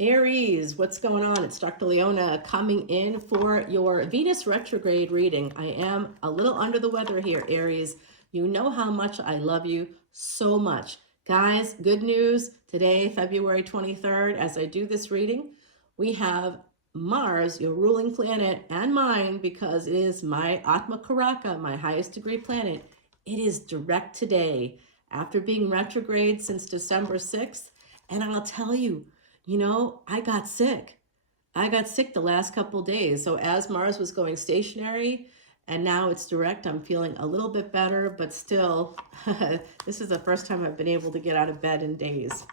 Aries, what's going on? It's Dr. Leona coming in for your Venus retrograde reading. I am a little under the weather here, Aries. You know how much I love you so much. Guys, good news. Today, February 23rd, as I do this reading, we have Mars, your ruling planet, and mine, because it is my Atma Karaka, my highest degree planet. It is direct today after being retrograde since December 6th. And I'll tell you, I got sick. I got sick the last couple days. So as Mars was going stationary and now it's direct, I'm feeling a little bit better, but still, this is the first time I've been able to get out of bed in days.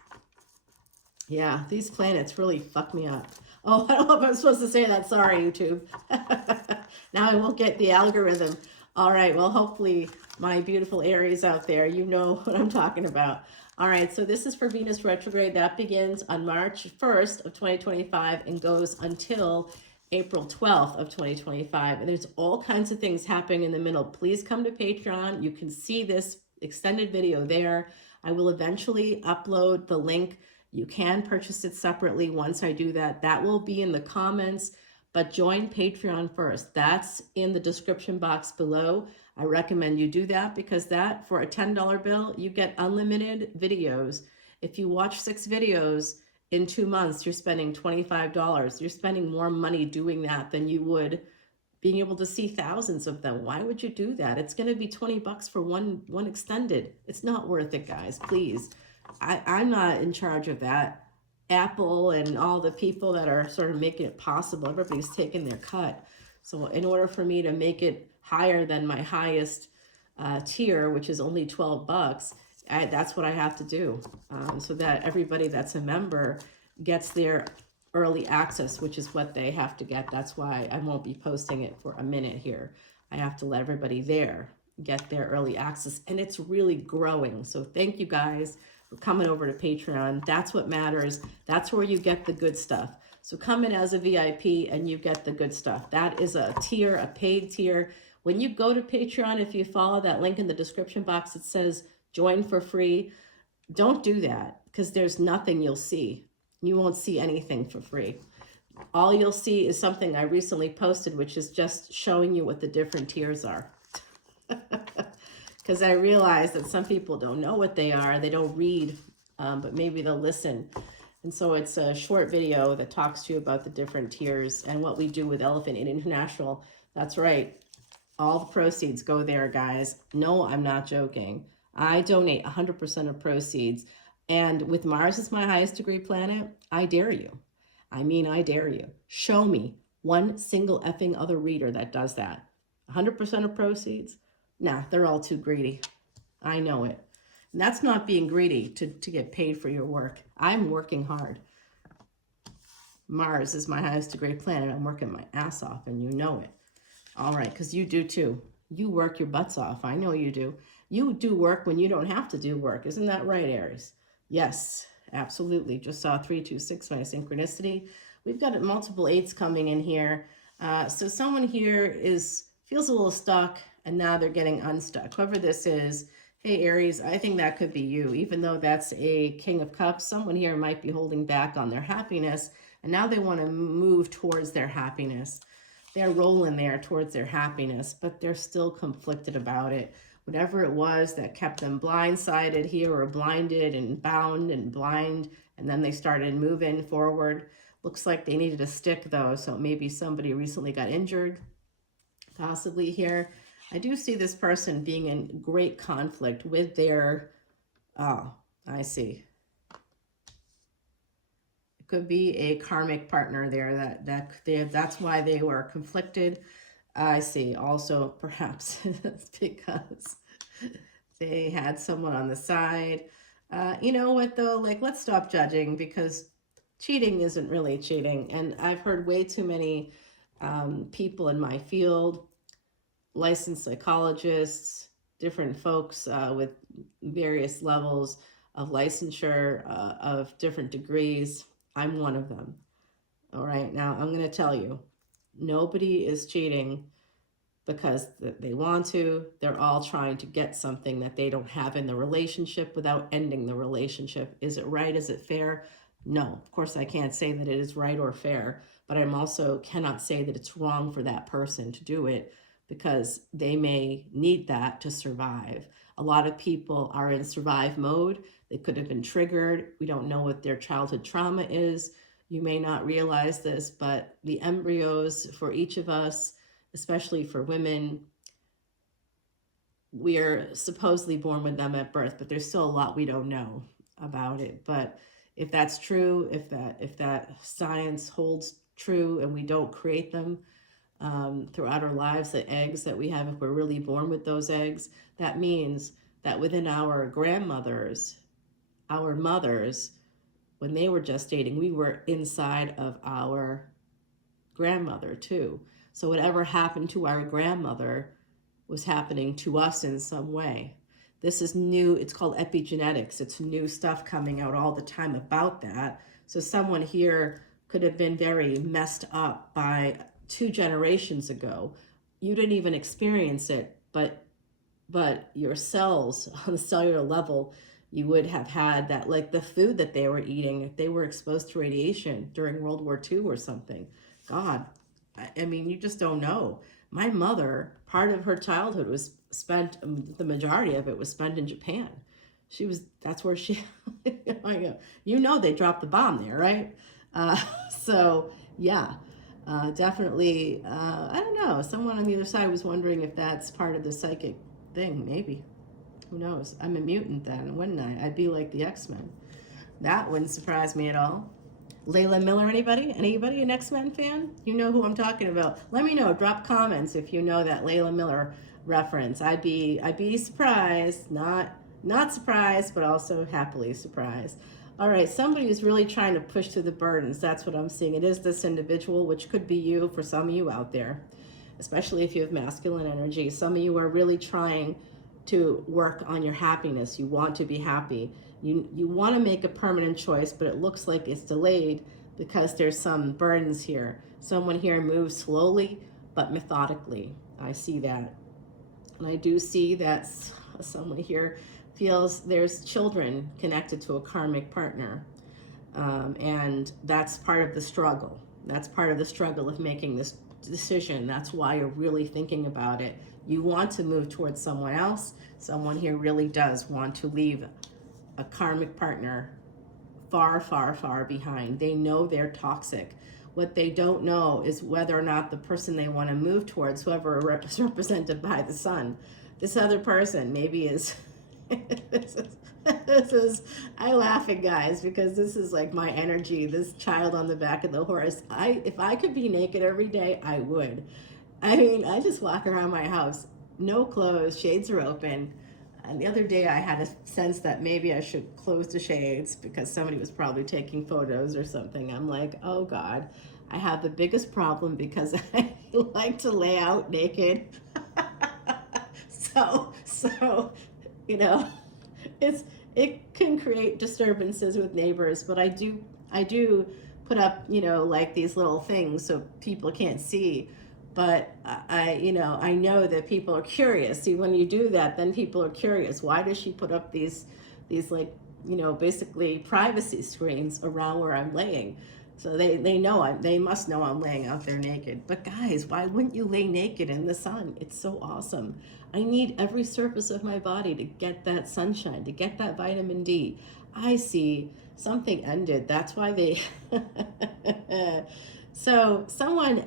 Yeah, these planets really fuck me up. Oh, I don't know if I'm supposed to say that. Sorry, YouTube. Now I won't get the algorithm. All right, well, hopefully my beautiful Aries out there, you know what I'm talking about. All right, so this is for Venus retrograde. That begins on March 1st of 2025 and goes until April 12th of 2025. And there's all kinds of things happening in the middle. Please come to Patreon. You can see this extended video there. I will eventually upload the link. You can purchase it separately once I do that. That will be in the comments, but join Patreon first. That's in the description box below. I recommend you do that because that, for a $10 bill, you get unlimited videos. If you watch 6 videos in 2 months, you're spending $25. You're spending more money doing that than you would being able to see thousands of them. Why would you do that? It's going to be 20 bucks for one extended. It's not worth it, guys, please. I'm not in charge of that. Apple and all the people that are sort of making it possible, everybody's taking their cut. So in order for me to make it higher than my highest tier, which is only 12 bucks, that's what I have to do, so that everybody that's a member gets their early access, which is what they have to get. That's why I won't be posting it for a minute here. I have to let everybody there get their early access, and it's really growing. So thank you guys for coming over to Patreon. That's what matters. That's where you get the good stuff. So come in as a VIP and you get the good stuff. That is a tier, a paid tier. When you go to Patreon, if you follow that link in the description box, it says join for free. Don't do that because there's nothing you'll see. You won't see anything for free. All you'll see is something I recently posted, which is just showing you what the different tiers are. Because I realize that some people don't know what they are. They don't read, but maybe they'll listen. And so it's a short video that talks to you about the different tiers and what we do with Elephant International. That's right. All the proceeds go there, guys. No, I'm not joking. I donate 100% of proceeds. And with Mars as my highest degree planet, I dare you. I mean, I dare you. Show me one single effing other reader that does that. 100% of proceeds? Nah, they're all too greedy. I know it. And that's not being greedy to get paid for your work. I'm working hard. Mars is my highest degree planet. I'm working my ass off, and you know it. All right, because you do too. You work your butts off. I know you do. You do work when you don't have to do work. Isn't that right, Aries? Yes, absolutely. Just saw 326 by synchronicity. We've got multiple 8s coming in here. So someone here feels a little stuck, and now they're getting unstuck. Whoever this is, hey, Aries, I think that could be you. Even though that's a King of Cups, someone here might be holding back on their happiness, and now they want to move towards their happiness. They're rolling there towards their happiness, but they're still conflicted about it. Whatever it was that kept them blindsided here, or blinded and bound and blind, and then they started moving forward. Looks like they needed a stick, though, so maybe somebody recently got injured, possibly here. I do see this person being in great conflict with their, oh, I see. It could be a karmic partner there that's why they were conflicted. I see. Also, perhaps it's because they had someone on the side. You know what, though? Like, let's stop judging, because cheating isn't really cheating. And I've heard way too many people in my field, licensed psychologists, different folks with various levels of licensure, of different degrees. I'm one of them. All right, now I'm going to tell you, nobody is cheating because they want to. They're all trying to get something that they don't have in the relationship without ending the relationship. Is it right? Is it fair? No, of course I can't say that it is right or fair, but I'm also cannot say that it's wrong for that person to do it because they may need that to survive. A lot of people are in survive mode. They could have been triggered. We don't know what their childhood trauma is. You may not realize this, but the embryos for each of us, especially for women, we are supposedly born with them at birth, but there's still a lot we don't know about it. But if that's true, if that science holds true and we don't create them throughout our lives, the eggs that we have, if we're really born with those eggs, that means that within our grandmothers, our mothers, when they were gestating, we were inside of our grandmother too. So whatever happened to our grandmother was happening to us in some way. This is new. It's called epigenetics. It's new stuff coming out all the time about that. So someone here could have been very messed up by 2 generations ago. You didn't even experience it, but your cells on the cellular level, you would have had that, like the food that they were eating, if they were exposed to radiation during World War II or something. God, I mean, you just don't know. My mother, part of her childhood was spent, the majority of it was spent in Japan. That's where she, you know, they dropped the bomb there, right? So, yeah, definitely, I don't know. Someone on the other side was wondering if that's part of the psychic thing, maybe. Who knows? I'm a mutant then, wouldn't I? I'd be like the X-Men. That wouldn't surprise me at all. Layla Miller, anybody? Anybody an X-Men fan? You know who I'm talking about. Let me know. Drop comments if you know that Layla Miller reference. I'd be surprised, not surprised, but also happily surprised. All right, somebody is really trying to push through the burdens. That's what I'm seeing. It is this individual, which could be you for some of you out there, especially if you have masculine energy. Some of you are really trying to work on your happiness. You want to be happy. You want to make a permanent choice, but it looks like it's delayed because there's some burdens here. Someone here moves slowly but methodically. I see that. And I do see that someone here feels there's children connected to a karmic partner. And that's part of the struggle. That's part of the struggle of making this decision. That's why you're really thinking about it. You want to move towards someone else. Someone here really does want to leave a karmic partner far, far, far behind. They know they're toxic. What they don't know is whether or not the person they want to move towards, whoever is represented by the sun, this other person maybe is, this is, I laugh at guys because this is like my energy, this child on the back of the horse. If I could be naked every day, I would. I mean, I just walk around my house, no clothes, shades are open. And the other day I had a sense that maybe I should close the shades because somebody was probably taking photos or something. I'm like, oh God, I have the biggest problem because I like to lay out naked. So, you know, it can create disturbances with neighbors, but I do put up, you know, like these little things so people can't see. But I know that people are curious. See, when you do that, then people are curious. Why does she put up these like, you know, basically privacy screens around where I'm laying? So they must know I'm laying out there naked. But guys, why wouldn't you lay naked in the sun? It's so awesome. I need every surface of my body to get that sunshine, to get that vitamin D. I see something ended. That's why they... So someone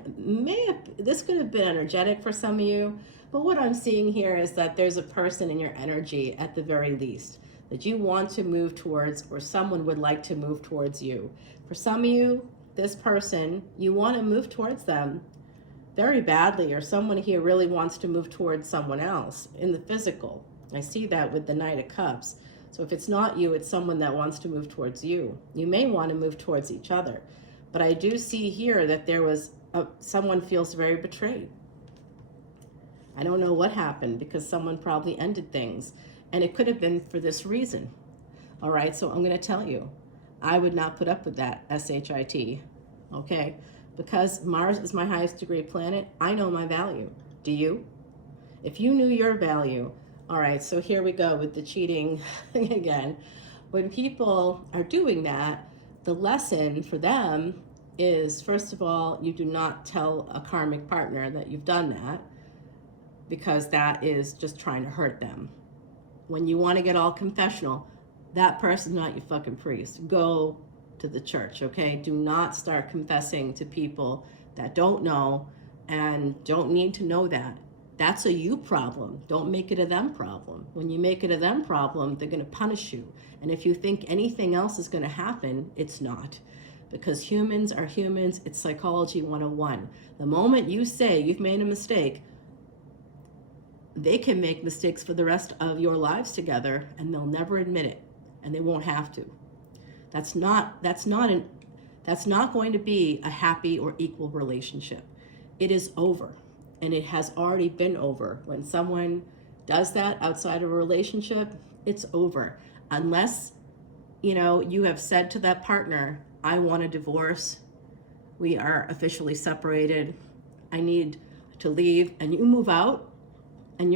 this could have been energetic for some of you, but what I'm seeing here is that there's a person in your energy at the very least that you want to move towards, or someone would like to move towards you. For some of you, this person, you want to move towards them very badly, or someone here really wants to move towards someone else in the physical. I see that with the Knight of Cups. So if it's not you, it's someone that wants to move towards you. You may want to move towards each other. But I do see here that there was someone feels very betrayed. I don't know what happened because someone probably ended things. And it could have been for this reason. All right, so I'm going to tell you, I would not put up with that, S-H-I-T, okay? Because Mars is my highest degree planet, I know my value. Do you? If you knew your value, all right, so here we go with the cheating thing again. When people are doing that, The lesson for them is, first of all, you do not tell a karmic partner that you've done that, because that is just trying to hurt them. When you want to get all confessional, that person's not your fucking priest. Go to the church, okay? Do not start confessing to people that don't know and don't need to know that. That's a you problem. Don't make it a them problem. When you make it a them problem, they're going to punish you. And if you think anything else is going to happen, it's not. Because humans are humans. It's psychology 101. The moment you say you've made a mistake, they can make mistakes for the rest of your lives together, and they'll never admit it, and they won't have to. That's not going to be a happy or equal relationship. It is over, and it has already been over. When someone does that outside of a relationship, it's over. Unless, you have said to that partner, I want a divorce. We are officially separated. I need to leave, and you move out. And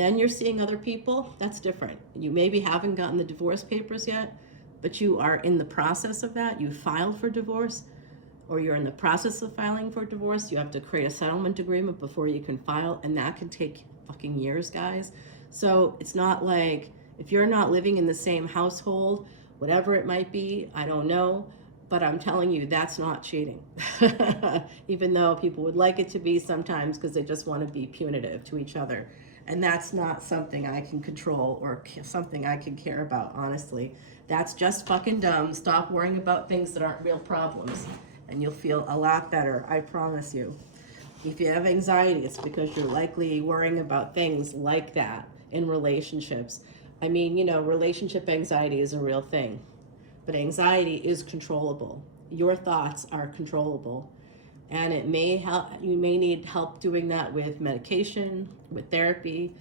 then you're seeing other people, that's different. You maybe haven't gotten the divorce papers yet, but you are in the process of that. You filed for divorce, or you're in the process of filing for divorce. You have to create a settlement agreement before you can file, and that can take fucking years, guys. So it's not like, if you're not living in the same household, whatever it might be, I don't know, but I'm telling you, that's not cheating. Even though people would like it to be sometimes, because they just want to be punitive to each other. And that's not something I can control or something I can care about, honestly. That's just fucking dumb. Stop worrying about things that aren't real problems, and you'll feel a lot better, I promise you. If you have anxiety, it's because you're likely worrying about things like that in relationships. I mean, relationship anxiety is a real thing, but anxiety is controllable. Your thoughts are controllable. And it may help. You may need help doing that with medication, with therapy,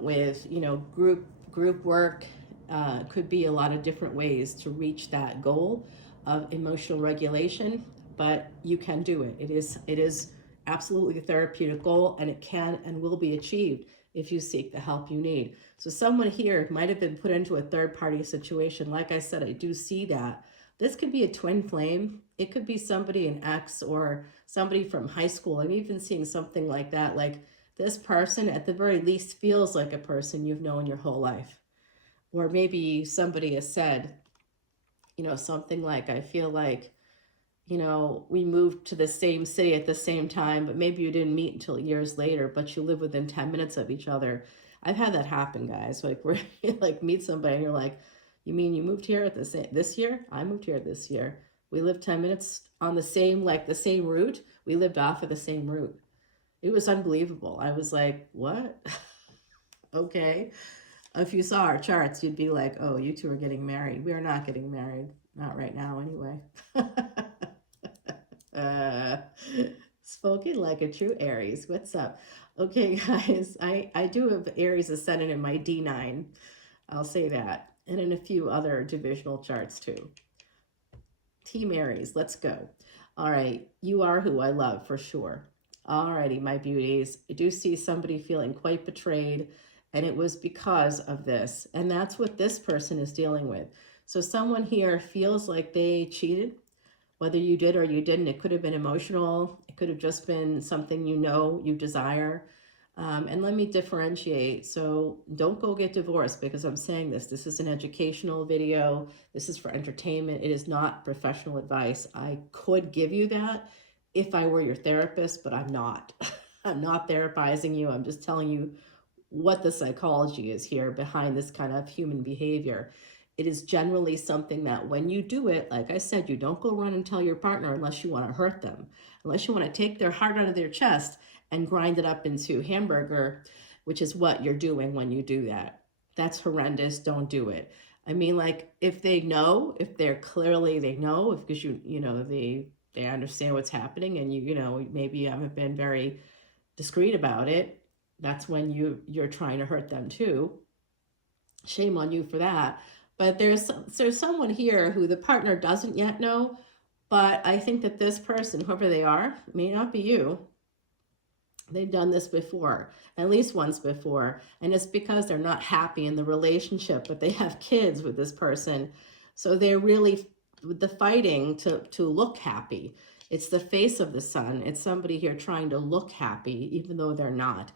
with group work. Could be a lot of different ways to reach that goal of emotional regulation. But you can do it. It is absolutely a therapeutic goal, and it can and will be achieved if you seek the help you need. So someone here might have been put into a third-party situation. Like I said, I do see that. This could be a twin flame. It could be somebody, an ex, or somebody from high school. I'm even seeing something like that. Like, this person, at the very least, feels like a person you've known your whole life. Or maybe somebody has said, something like, I feel like, we moved to the same city at the same time, but maybe you didn't meet until years later, but you live within 10 minutes of each other. I've had that happen, guys. Like, where you meet somebody and you're like, you mean you moved here at this year? I moved here this year. We lived 10 minutes on the same route. We lived off of the same route. It was unbelievable. I was like, what? Okay. If you saw our charts, you'd be like, oh, you two are getting married. We are not getting married. Not right now, anyway. Spoken like a true Aries. What's up? Okay, guys, I do have Aries Ascendant in my D9. I'll say that. And in a few other divisional charts too. Team Aries, let's go. All right, you are who I love for sure. All righty, my beauties. I do see somebody feeling quite betrayed, and it was because of this. And that's what this person is dealing with. So someone here feels like they cheated, whether you did or you didn't. It could have been emotional. It could have just been something you desire. And let me differentiate. So don't go get divorced because I'm saying this. This is an educational video. This is for entertainment. It is not professional advice. I could give you that if I were your therapist, but I'm not. I'm not therapizing you. I'm just telling you what the psychology is here behind this kind of human behavior. It is generally something that when you do it, like I said, you don't go run and tell your partner unless you want to hurt them, unless you want to take their heart out of their chest and grind it up into hamburger, which is what you're doing when you do that. That's horrendous. Don't do it. I mean, like, if they know, if they're clearly, they know, because they understand what's happening, and maybe you haven't been very discreet about it, that's when you're trying to hurt them too. Shame on you for that. But there's someone here who the partner doesn't yet know, but I think that this person, whoever they are, may not be you. They've done this before, at least once before, and it's because they're not happy in the relationship, but they have kids with this person. So they're really the fighting to look happy. It's the face of the sun. It's somebody here trying to look happy, even though they're not.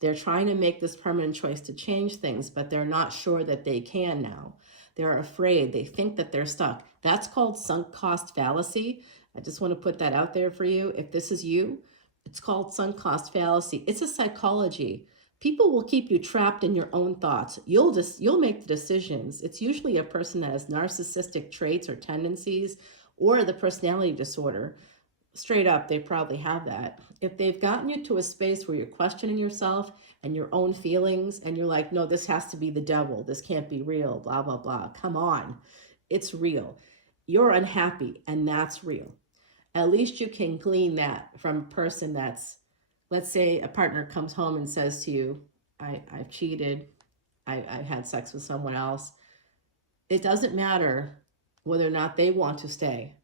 They're trying to make this permanent choice to change things, but they're not sure that they can now. They're afraid. They think that they're stuck. That's called sunk cost fallacy. I just want to put that out there for you. If this is you, it's called sunk cost fallacy. It's a psychology. People will keep you trapped in your own thoughts. You'll make the decisions. It's usually a person that has narcissistic traits or tendencies, or the personality disorder. Straight up, they probably have that. If they've gotten you to a space where you're questioning yourself and your own feelings, and you're like, no, this has to be the devil, this can't be real, blah, blah, blah. Come on, it's real. You're unhappy, and that's real. At least you can glean that from a person that's, let's say a partner comes home and says to you, I've cheated, I had sex with someone else. It doesn't matter whether or not they want to stay.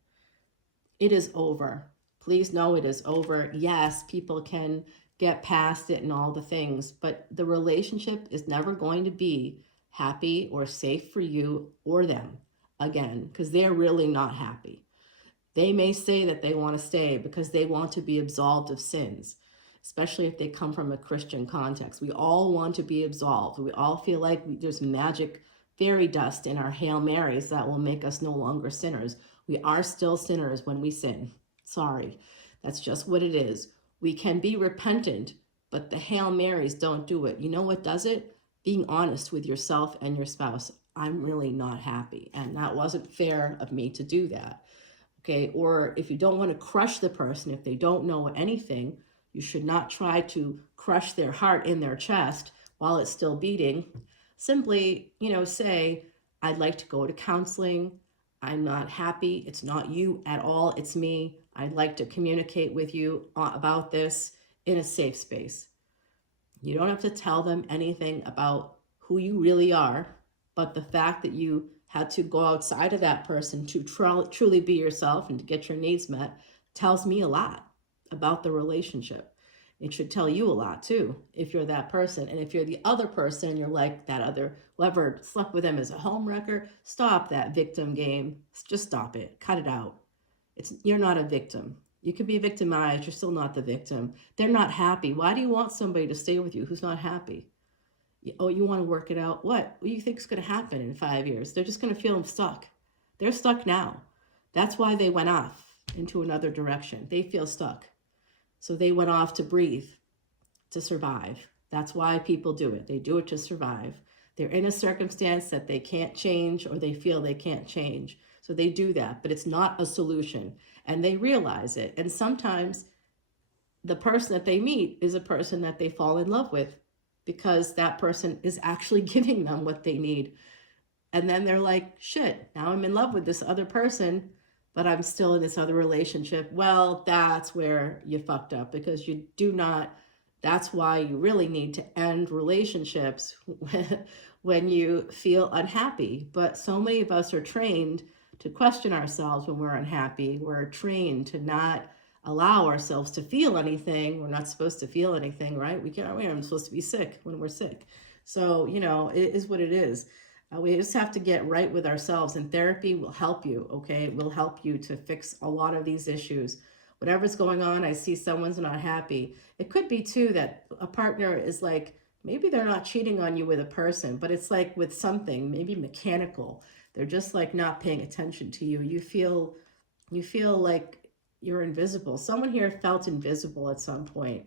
It is over. Please know it is over. Yes, people can get past it and all the things, but the relationship is never going to be happy or safe for you or them again, because they're really not happy. They may say that they want to stay because they want to be absolved of sins, especially if they come from a Christian context. We all want to be absolved. We all feel like there's magic fairy dust in our Hail Marys that will make us no longer sinners. We are still sinners when we sin. Sorry, that's just what it is. We can be repentant, but the Hail Marys don't do it. You know what does it? Being honest with yourself and your spouse. I'm really not happy, and that wasn't fair of me to do that. Okay, or if you don't want to crush the person, if they don't know anything, you should not try to crush their heart in their chest while it's still beating. Simply, say, I'd like to go to counseling. I'm not happy. It's not you at all. It's me. I'd like to communicate with you about this in a safe space. You don't have to tell them anything about who you really are, but the fact that you had to go outside of that person to truly be yourself and to get your needs met tells me a lot about the relationship. It should tell you a lot too, if you're that person. And if you're the other person and you're like that other, whoever slept with them as a homewrecker, stop that victim game. Just stop it. Cut it out. You're not a victim. You can be victimized. You're still not the victim. They're not happy. Why do you want somebody to stay with you who's not happy? Oh, you want to work it out? What do you think is going to happen in 5 years? They're just going to feel stuck. They're stuck now. That's why they went off into another direction. They feel stuck. So they went off to breathe, to survive. That's why people do it. They do it to survive. They're in a circumstance that they can't change, or they feel they can't change. So they do that, but it's not a solution. And they realize it. And sometimes the person that they meet is a person that they fall in love with, because that person is actually giving them what they need. And then they're like, shit, now I'm in love with this other person, but I'm still in this other relationship. Well, that's where you fucked up, because you do not, that's why you really need to end relationships when you feel unhappy. But so many of us are trained to question ourselves when we're unhappy. We're trained to not allow ourselves to feel anything. We're not supposed to feel anything, right? We're supposed to be sick when we're sick. So, it is what it is. We just have to get right with ourselves, and therapy will help you, okay? It will help you to fix a lot of these issues. Whatever's going on, I see someone's not happy. It could be too that a partner is like, maybe they're not cheating on you with a person, but it's like with something, maybe mechanical. They're just like not paying attention to you. You feel like you're invisible. Someone here felt invisible at some point,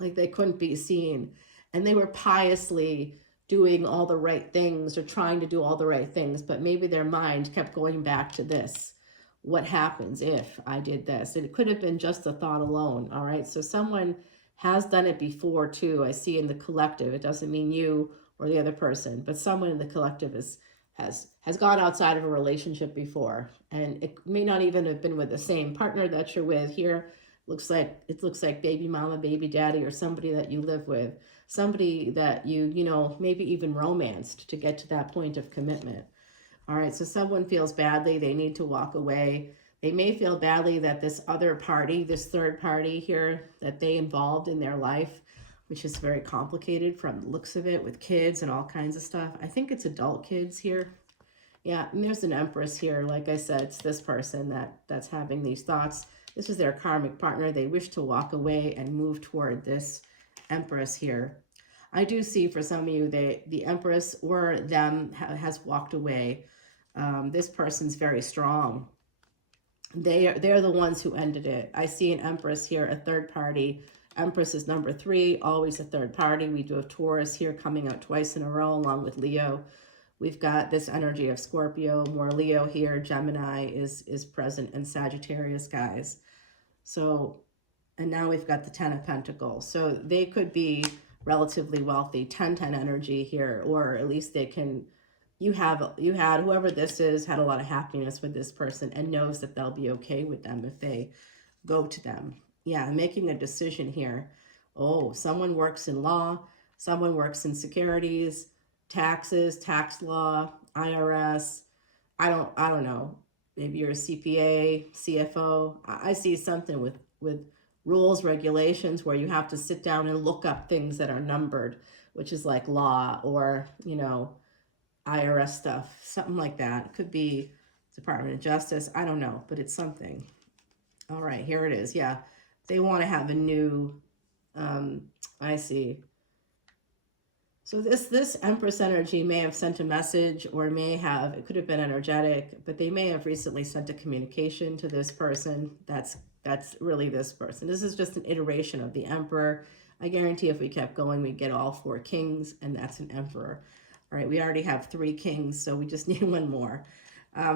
like they couldn't be seen, and they were piously doing all the right things or trying to do all the right things, but maybe their mind kept going back to this. What happens if I did this? And it could have been just a thought alone, all right? So someone has done it before too. I see in the collective. It doesn't mean you or the other person, but someone in the collective has gone outside of a relationship before, and it may not even have been with the same partner that you're with. Here looks like baby mama, baby daddy, or somebody that you live with, somebody that you maybe even romanced to get to that point of commitment. All right, so someone feels badly, they need to walk away. They may feel badly that this other party, this third party here, that they involved in their life, which is very complicated from the looks of it, with kids and all kinds of stuff. I think it's adult kids here. Yeah, and there's an Empress here. Like I said, it's this person that's having these thoughts. This is their karmic partner. They wish to walk away and move toward this Empress here. I do see for some of you, the Empress or them has walked away. This person's very strong. They're the ones who ended it. I see an Empress here, a third party. Empress is number 3, always a third party. We do have Taurus here coming out twice in a row along with Leo. We've got this energy of Scorpio, more Leo here. Gemini is present, and Sagittarius, guys. So, and now we've got the 10 of Pentacles. So they could be relatively wealthy, 10-10 energy here, or at least they can, you had, whoever this is, had a lot of happiness with this person and knows that they'll be okay with them if they go to them. Yeah, making a decision here. Oh, someone works in law, someone works in securities, taxes, tax law, IRS. I don't know. Maybe you're a CPA, CFO. I see something with rules, regulations where you have to sit down and look up things that are numbered, which is like law or, you know, IRS stuff, something like that. It could be Department of Justice. I don't know, but it's something. All right, here it is. Yeah, they want to have a new, I see. So this Empress energy may have sent a message, or it could have been energetic, but they may have recently sent a communication to this person. That's really this person. This is just an iteration of the Emperor. I guarantee if we kept going, we'd get all 4 kings, and that's an Emperor. All right, we already have 3 kings, so we just need 1 more.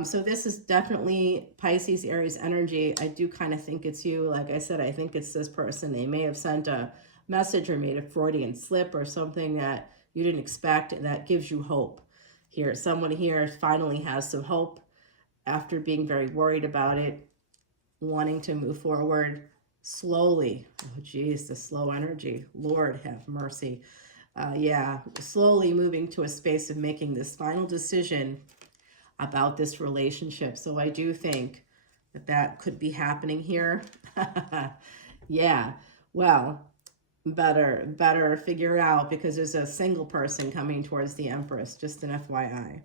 So this is definitely Pisces, Aries energy. I do kind of think it's you. Like I said, I think it's this person. They may have sent a message or made a Freudian slip or something that you didn't expect, and that gives you hope. Here, someone here finally has some hope after being very worried about it, wanting to move forward slowly. Oh, geez, the slow energy. Lord have mercy. Yeah, slowly moving to a space of making this final decision about this relationship. So I do think that could be happening here. Yeah, well, better figure out, because there's a single person coming towards the Empress, just an FYI.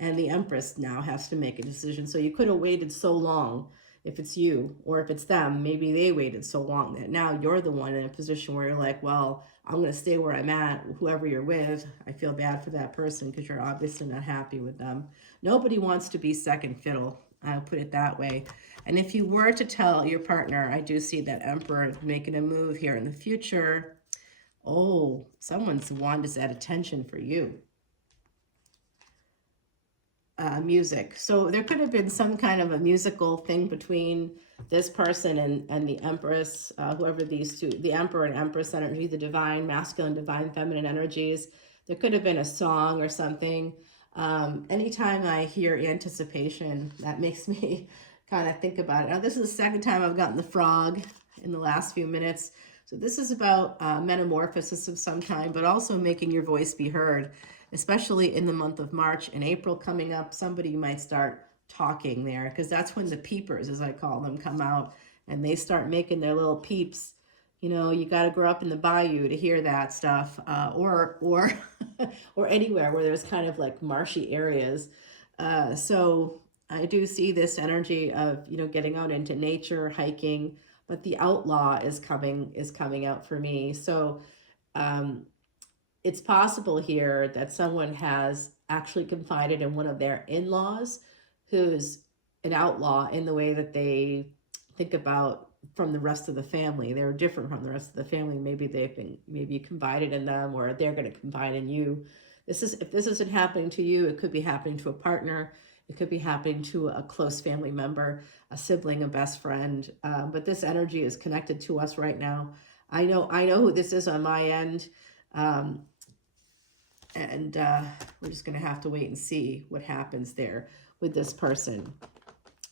And the Empress now has to make a decision. So you could have waited so long, if it's you, or if it's them, maybe they waited so long that now you're the one in a position where you're like, well, I'm going to stay where I'm at, whoever you're with. I feel bad for that person because you're obviously not happy with them. Nobody wants to be second fiddle. I'll put it that way. And if you were to tell your partner, I do see that Emperor making a move here in the future. Oh, someone's wand is at attention for you. Music. So there could have been some kind of a musical thing between this person and the Empress, whoever these two, the Emperor and Empress energy, the divine, masculine, divine, feminine energies. There could have been a song or something. Anytime I hear anticipation, that makes me kind of think about it. Now, this is the second time I've gotten the frog in the last few minutes. So this is about metamorphosis of some kind, but also making your voice be heard, especially in the month of March and April coming up. Somebody might start talking there, because that's when the peepers, as I call them, come out and they start making their little peeps. You know, you got to grow up in the bayou to hear that stuff, or or anywhere where there's kind of like marshy areas. So I do see this energy of, you know, getting out into nature, hiking, but the outlaw is coming out for me. So it's possible here that someone has actually confided in one of their in-laws who's an outlaw in the way that they think about from the rest of the family. They're different from the rest of the family. Maybe maybe confided in them, or they're going to confide in you. If this isn't happening to you, it could be happening to a partner. It could be happening to a close family member, a sibling, a best friend. But this energy is connected to us right now. I know who this is on my end. And we're just going to have to wait and see what happens there with this person.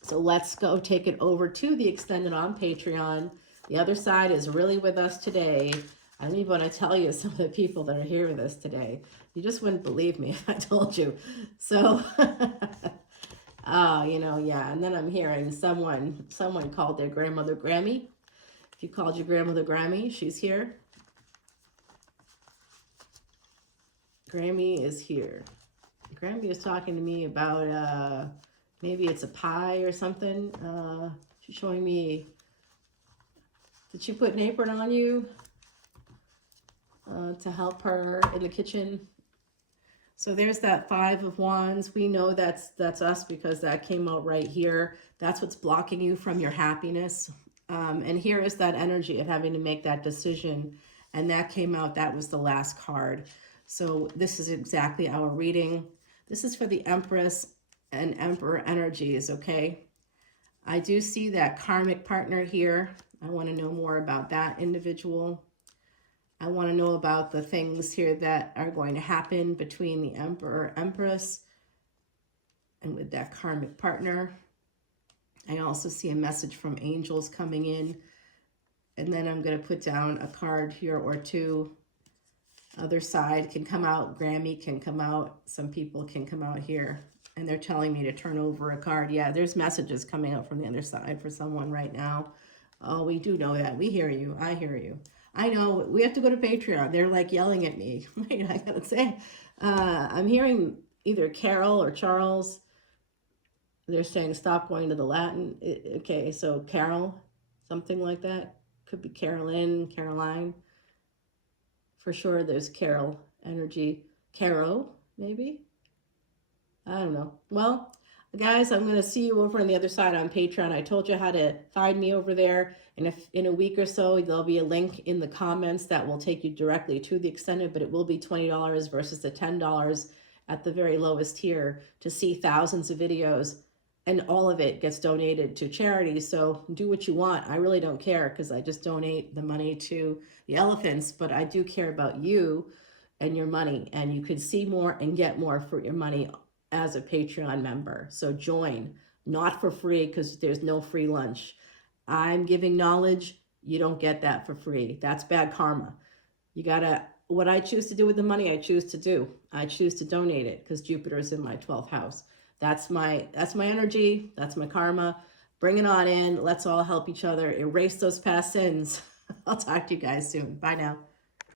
So let's go take it over to the Extended on Patreon. The other side is really with us today. I don't even want to tell you some of the people that are here with us today. You just wouldn't believe me if I told you. So, you know, yeah. And then I'm hearing someone called their grandmother Grammy. If you called your grandmother Grammy, she's here. Grammy is here. Granby is talking to me about maybe it's a pie or something. She's showing me, did she put an apron on you to help her in the kitchen? So there's that 5 of Wands. We know that's us because that came out right here. That's what's blocking you from your happiness. And here is that energy of having to make that decision. And that came out, that was the last card. So this is exactly our reading. This is for the Empress and Emperor energies, okay? I do see that karmic partner here. I want to know more about that individual. I want to know about the things here that are going to happen between the Emperor, Empress, and with that karmic partner. I also see a message from angels coming in. And then I'm going to put down a card here or two. Other side can come out. Grammy can come out. Some people can come out here. And they're telling me to turn over a card. Yeah, there's messages coming out from the other side for someone right now. Oh, we do know that. We hear you. I hear you. I know. We have to go to Patreon. They're like yelling at me. Wait, I gotta say. I'm hearing either Carol or Charles. They're saying stop going to the Latin. Okay, so Carol, something like that. Could be Carolyn, Caroline. For sure, there's Carol energy. Caro, maybe? I don't know. Well, guys, I'm going to see you over on the other side on Patreon. I told you how to find me over there. And if in a week or so, there'll be a link in the comments that will take you directly to the Extended, but it will be $20 versus the $10 at the very lowest tier to see thousands of videos. And all of it gets donated to charity. So do what you want. I really don't care because I just donate the money to the elephants. But I do care about you and your money. And you could see more and get more for your money as a Patreon member. So join. Not for free because there's no free lunch. I'm giving knowledge. You don't get that for free. That's bad karma. You gotta, what I choose to do with the money, I choose to do. I choose to donate it because Jupiter is in my 12th house. That's my energy. That's my karma. Bring it on in. Let's all help each other erase those past sins. I'll talk to you guys soon. Bye now.